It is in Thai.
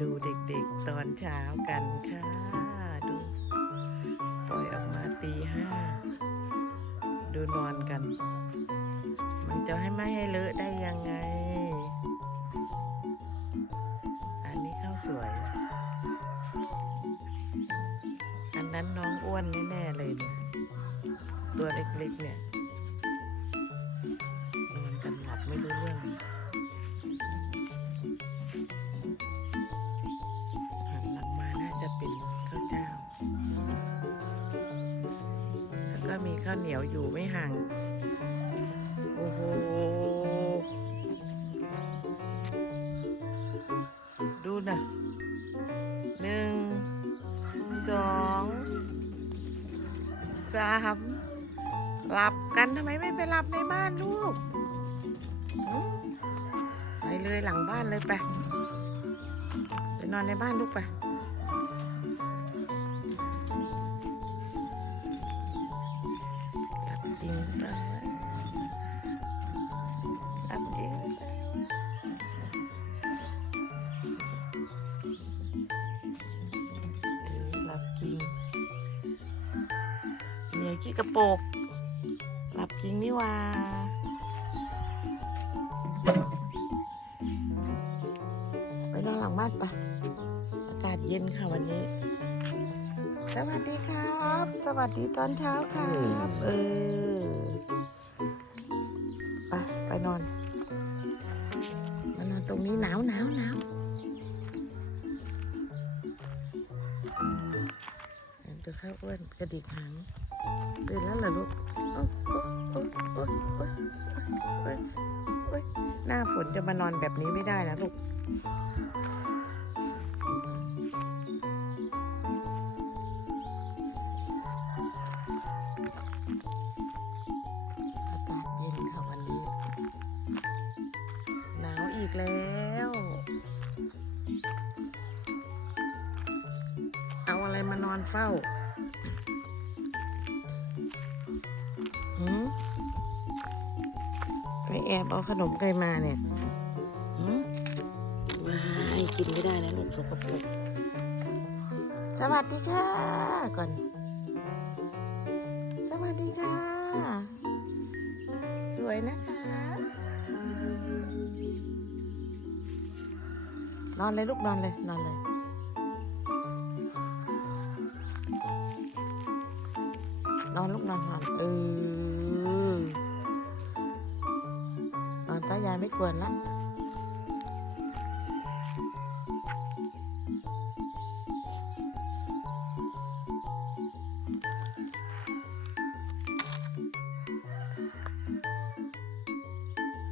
ดูเด็กๆตอนเช้ากันค่ะ ดู ปล่อยออกมาตีห้า ดูนอนกัน มันจะให้ไม่ให้เลอะได้ยังไง อันนี้ข้าวสวย อันนั้นน้องอ้วนแน่ๆเลยเนี่ย ตัวเล็กๆเนี่ย มีข้าวเหนียวอยู่ไม่ห่าง โอ้โห ดูนะหนึ่ง สองสามหลับกันทำไมไม่ไปหลับในบ้านลูก ไปเลยหลังบ้านเลยไป ไปนอนในบ้านลูกไป ขี้กระโปกหลับจริงนี่หว่าไปนอนหลังบ้านปะอากาศเย็นค่ะวันนี้ สวัสดีครับ สวัสดีตอนเช้าครับเออไปไปนอนมานอนตรงนี้หนาวหนาวหนาวเดี๋ยวข้าวอ้วนกระดิกหาง ตื่นแล้วเหรอลูกโอ๊ยโอ๊ยโอ๊ยโอ๊ยโอ๊ยโอ๊ยโอ๊ยหน้าฝนจะมานอนแบบนี้ไม่ได้นะลูกอากาศเย็นค่ะวันนี้หนาวอีกแล้ว เอาอะไรมานอนเฝ้า ไปแอบเอาขนมไก่มาเนี่ยหืมว้ายกินไม่ได้นะลูกสกปรกสวัสดีค่ะ ก่อน สวัสดีค่ะ สวยนะคะ นอนเลยลูกนอนเลยนอนเลยนอนลูกนอนนอนเออ ยายไม่กวนละ